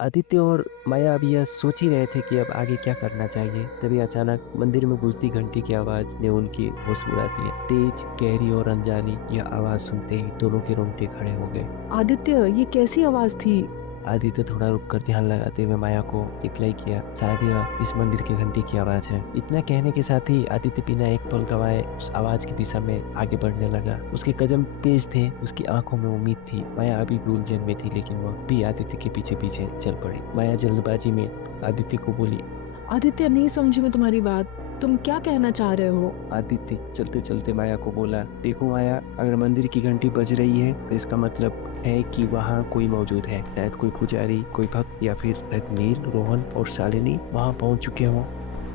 आदित्य और माया अभी यह सोच ही रहे थे कि अब आगे क्या करना चाहिए। तभी अचानक मंदिर में गूंजती घंटी की आवाज ने उनकी होश उड़ा दिया। तेज, गहरी और अनजानी यह आवाज सुनते ही दोनों के रोंगटे खड़े हो गए। आदित्य, ये कैसी आवाज थी? आदित्य थोड़ा रुककर ध्यान लगाते हुए माया को रिप्लाई किया, शायद यह इस मंदिर की घंटी की आवाज है। इतना कहने के साथ ही आदित्य बिना एक पल गवाए उस आवाज की दिशा में आगे बढ़ने लगा। उसके कदम तेज थे, उसकी आंखों में उम्मीद थी। माया अभी भी उलझन में थी, लेकिन वह भी आदित्य के पीछे पीछे चल पड़ी। माया जल्दबाजी में आदित्य को बोली। आदित्य, नहीं समझी मैं तुम्हारी बात। तुम क्या कहना चाह रहे हो? आदित्य चलते चलते माया को बोला, देखो माया, अगर मंदिर की घंटी बज रही है तो इसका मतलब है कि वहाँ कोई मौजूद है। शायद कोई पुजारी, कोई भक्त, या फिर शायद नील, रोहन और शालिनी वहाँ पहुँच चुके हों।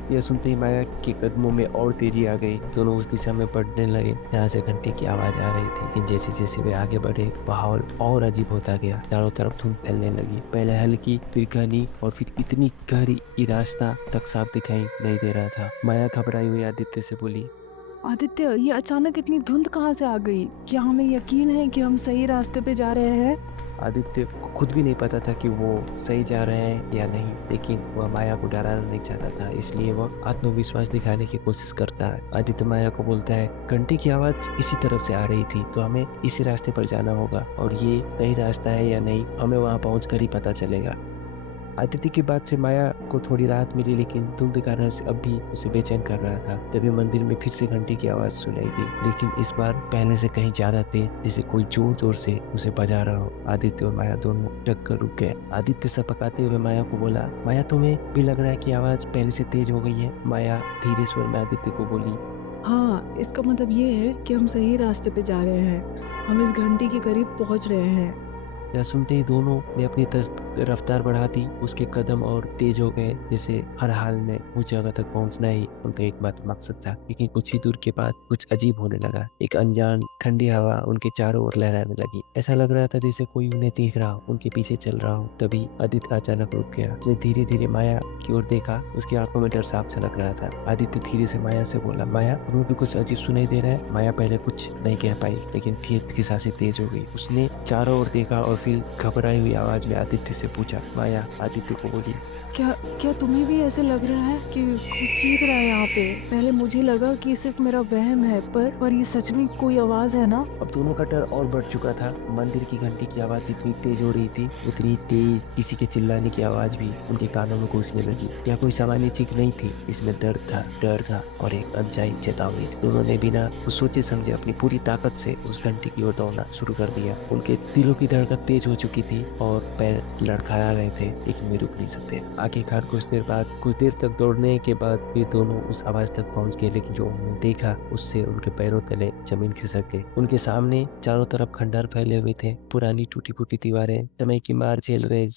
यह सुनते ही माया के कदमों में और तेजी आ गई। दोनों उस दिशा में बढ़ने लगे जहाँ से घंटे की आवाज आ रही थी। लेकिन जैसे जैसे वे आगे बढ़े, माहौल और अजीब होता गया। चारों तरफ धुंध फैलने लगी, पहले हल्की, फिर घनी और फिर इतनी गहरी कि रास्ता तक साफ दिखाई नहीं दे रहा था। माया घबराई हुई आदित्य से बोली। आदित्य, ये अचानक इतनी धुंध कहाँ से आ गई? क्या हमें यकीन है कि हम सही रास्ते पे जा रहे हैं? आदित्य को खुद भी नहीं पता था कि वो सही जा रहे हैं या नहीं, लेकिन वह माया को डराना नहीं चाहता था, इसलिए वह आत्मविश्वास दिखाने की कोशिश करता है। आदित्य माया को बोलता है, घंटी की आवाज इसी तरफ से आ रही थी, तो हमें इसी रास्ते पर जाना होगा, और ये सही रास्ता है या नहीं हमें वहां पहुंचकर ही पता चलेगा। आदित्य की बात से माया को थोड़ी राहत मिली, लेकिन धुंध का रहस्य अब भी उसे बेचैन कर रहा था। तभी मंदिर में फिर से घंटी की आवाज सुनाई दी, लेकिन इस बार पहले से कहीं ज्यादा तेज, जैसे कोई जोर जोर से उसे बजा रहा हो। आदित्य और माया दोनों टक्कर रुक गए। आदित्य सपकाते हुए माया को बोला, माया, तुम्हें भी लग रहा है कि आवाज पहले से तेज हो गई है? माया धीरे स्वर में आदित्य को बोली। हाँ, इसका मतलब ये है कि हम सही रास्ते पे जा रहे हैं। हम इस घंटी के करीब पहुंच रहे हैं। यह सुनते ही दोनों ने अपनी रफ्तार बढ़ा दी। उसके कदम और तेज हो गए, जैसे हर हाल में उस जगह तक पहुंचना ही उनका एकमात्र मकसद था। लेकिन कुछ ही दूर के बाद कुछ अजीब होने लगा। एक अनजान ठंडी हवा उनके चारों ओर लहराने लगी। ऐसा लग रहा था जैसे कोई उन्हें देख रहा हो, उनके पीछे चल रहा हो। तभी आदित्य अचानक रुक गया। उसने धीरे धीरे माया की ओर देखा। उसकी आंखों में डर साफ झलक रहा था। आदित्य धीरे से माया से बोला, माया, तुम्हें भी कुछ अजीब सुनाई दे रहा है? माया पहले कुछ नहीं कह पाई, लेकिन फिर उसकी सांसें तेज हो गई। उसने चारों ओर देखा और फिर घबराई हुई आवाज में आदित्य से पूछा। माया आदित्य को बोली, क्या क्या तुम्हें भी ऐसे लग रहा है कि कुछ चीख रहा है यहाँ पे? पहले मुझे लगा कि सिर्फ मेरा वहम है, पर ये सच में कोई आवाज है ना? अब दोनों का डर और बढ़ चुका था। मंदिर की घंटी की आवाज जितनी तेज हो रही थी, उतनी तेज किसी के चिल्लाने की आवाज भी उनके कानों में गूंजने लगी। यह कोई सामान्य चीख नहीं थी, इसमें दर्द था, डर था और एक अनचाही चेतावनी थी। दोनों ने बिना कुछ सोचे समझे अपनी पूरी ताकत से उस घंटी की ओर दौड़ना शुरू कर दिया। उनके दिलों की धड़कन तेज हो चुकी थी और पैर लड़खड़ा रहे थे, लेकिन वे रुक नहीं सकते। आखिरकार कुछ देर तक दौड़ने के बाद वे दोनों उस आवाज तक पहुंच गए, लेकिन जो उन्होंने देखा उससे उनके पैरों तले जमीन खिसक गई। उनके सामने चारों तरफ खंडहर फैले हुए थे, पुरानी टूटी फूटी दीवारें, समय की मार झेल रहे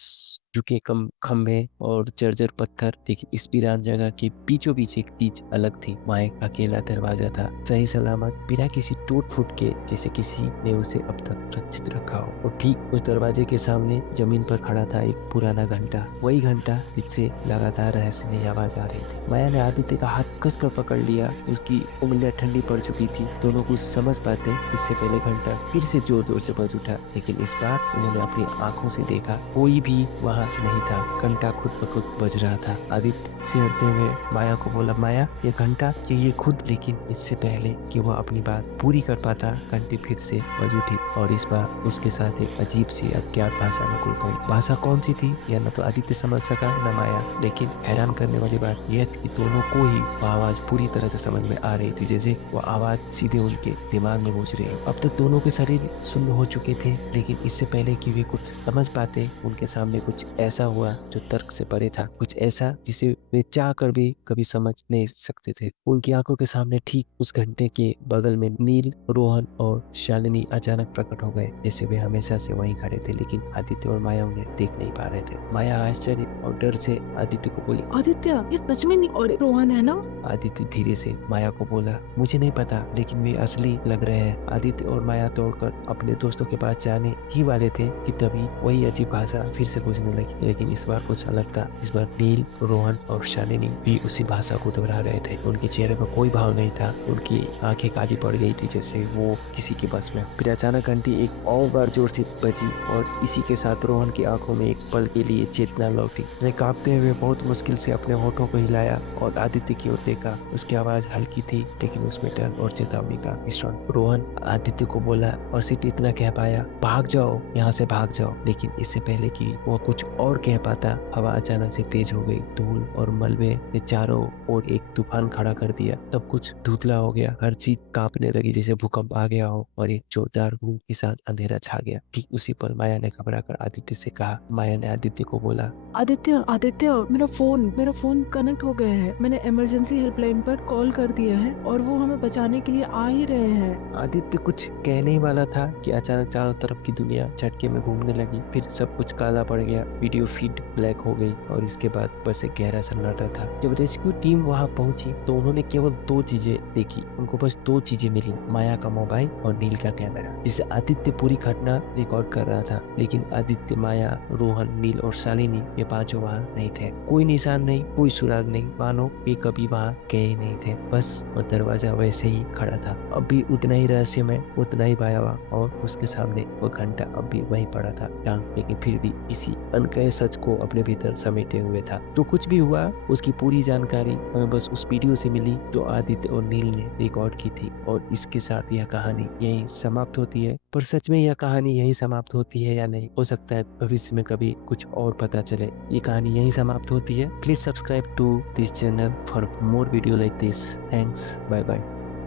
झुके कम खम्भे और जर्जर पत्थर। लेकिन इस वीरान जगह के बीचों बीच एक चीज अलग थी। वहाँ एक अकेला दरवाजा था, सही सलामत, बिना किसी टूट फूट के, जैसे किसी ने उसे अब तक सुरक्षित रखा हो। और ठीक उस दरवाजे के सामने जमीन पर खड़ा था एक पुराना घंटा, वही घंटा जिससे लगातार रहस्यमयी आवाज आ रही थी। माया ने आदित्य का हाथ कसकर पकड़ लिया। उसकी उंगलियां ठंडी पड़ चुकी थी। दोनों कुछ समझ पाते इससे पहले घंटा फिर से जोर जोर से बज उठा, लेकिन इस बार उन्होंने अपनी आंखों से देखा, कोई भी वहाँ नहीं था। घंटा खुद ब खुद बज रहा था। आदित्य सिहरते हुए माया को बोला, माया, ये घंटा ये खुद। लेकिन इससे पहले कि वह अपनी बात पूरी कर पाता, घंटी फिर से बज उठी और इस बार उसके साथ एक अजीब सी अज्ञात भाषा में घुल गई। भाषा कौन सी थी यह न तो आदित्य समझ सका न माया, लेकिन हैरान करने वाली बात यह थी कि दोनों को ही वह आवाज पूरी तरह से समझ में आ रही थी, जैसे वह आवाज सीधे उनके दिमाग में गूंज रही। अब तक दोनों के शरीर सुन्न हो चुके थे, लेकिन इससे पहले कि वे कुछ समझ पाते, उनके सामने कुछ ऐसा हुआ जो तर्क से परे था, कुछ ऐसा जिसे वे चाह कर भी कभी समझ नहीं सकते थे। उनकी आंखों के सामने ठीक उस घंटे के बगल में नील, रोहन और शालिनी अचानक प्रकट हो गए, जैसे वे हमेशा से वहीं खड़े थे, लेकिन आदित्य और माया उन्हें देख नहीं पा रहे थे। माया आश्चर्य और डर से आदित्य को बोली। आदित्य, ये सच में नहीं और रोहन है ना? आदित्य धीरे से माया को बोला, मुझे नहीं पता, लेकिन वे असली लग रहे हैं। आदित्य और माया दौड़कर अपने दोस्तों के पास जाने ही वाले थे कि तभी वही अजीब भाषा फिर से गूंजने लगी, लेकिन इस बार कुछ अलग था। इस बार नील, रोहन और शालिनी भी उसी भाषा को दोहरा रहे थे। उनके चेहरे पर कोई भाव नहीं था। उनकी आंखें काली पड़ गई थी, जैसे वो किसी के बस में। फिर अचानक घंटी एक और बार जोर से बजी और इसी के साथ रोहन की आंखों में एक पल के लिए चेतना लौटी। उसने कांपते हुए बहुत मुश्किल से अपने होठों को हिलाया और आदित्य की ओर देखा। उसकी आवाज हल्की थी लेकिन उसमें डर और चेतावनी का मिश्रण। रोहन आदित्य को बोला और सिर्फ इतना कह पाया, भाग जाओ, यहाँ से भाग जाओ। लेकिन इससे पहले कि वह कुछ और कह पाता, हवा अचानक से तेज हो गई। धूल और मलबे ने चारों ओर एक तूफान खड़ा कर दिया। सब कुछ धुंधला हो गया, हर चीज कांपने लगी जैसे भूकंप आ गया हो और एक जोरदार गूंज के साथ अंधेरा छा गया। ठीक उसी पर माया ने घबरा कर आदित्य से कहा। माया ने आदित्य को बोला, आदित्य आदित्य मेरा फोन कनेक्ट हो गया है। मैंने इमरजेंसी हेल्पलाइन पर कॉल कर दिया है और वो हमें बचाने के लिए आ ही रहे हैं। आदित्य कुछ कहने ही वाला था कि अचानक चारों तरफ की दुनिया झटके में घूमने लगी। फिर सब कुछ काला पड़ गया, वीडियो फीड ब्लैक हो गई और इसके बाद बस एक गहरा सन्नाटा था। जब रेस्क्यू टीम वहां पहुंची तो उन्होंने केवल 2 चीजें देखी। उनको बस 2 चीजें मिली, माया का मोबाइल और नील का कैमरा, जिसे आदित्य पूरी घटना रिकॉर्ड कर रहा था। लेकिन आदित्य, माया, रोहन, नील और शालिनी, ये पांचों वहाँ नहीं थे। कोई निशान नहीं, कोई सुराग नहीं, मानो ये कभी वहाँ गए ही नहीं थे। बस वो दरवाजा वैसे ही खड़ा था, अब भी उतना ही रहस्यमय, उतना ही भयावह, और उसके सामने वो घंटा अब भी वहीं पड़ा था, टांग लेकिन फिर भी इसी अनकहे सच को अपने भीतर समेटे हुए था। जो कुछ भी हुआ उसकी पूरी जानकारी हमें बस उस वीडियो से मिली जो आदित्य और नील ने रिकॉर्ड की थी। और इसके साथ यह कहानी यहीं समाप्त होती है। पर सच में यह कहानी यहीं समाप्त होती है या नहीं, हो सकता है भविष्य में कभी कुछ और पता चले। ये कहानी यहीं समाप्त होती है। Please subscribe to this channel for more video like this. Thanks, bye bye.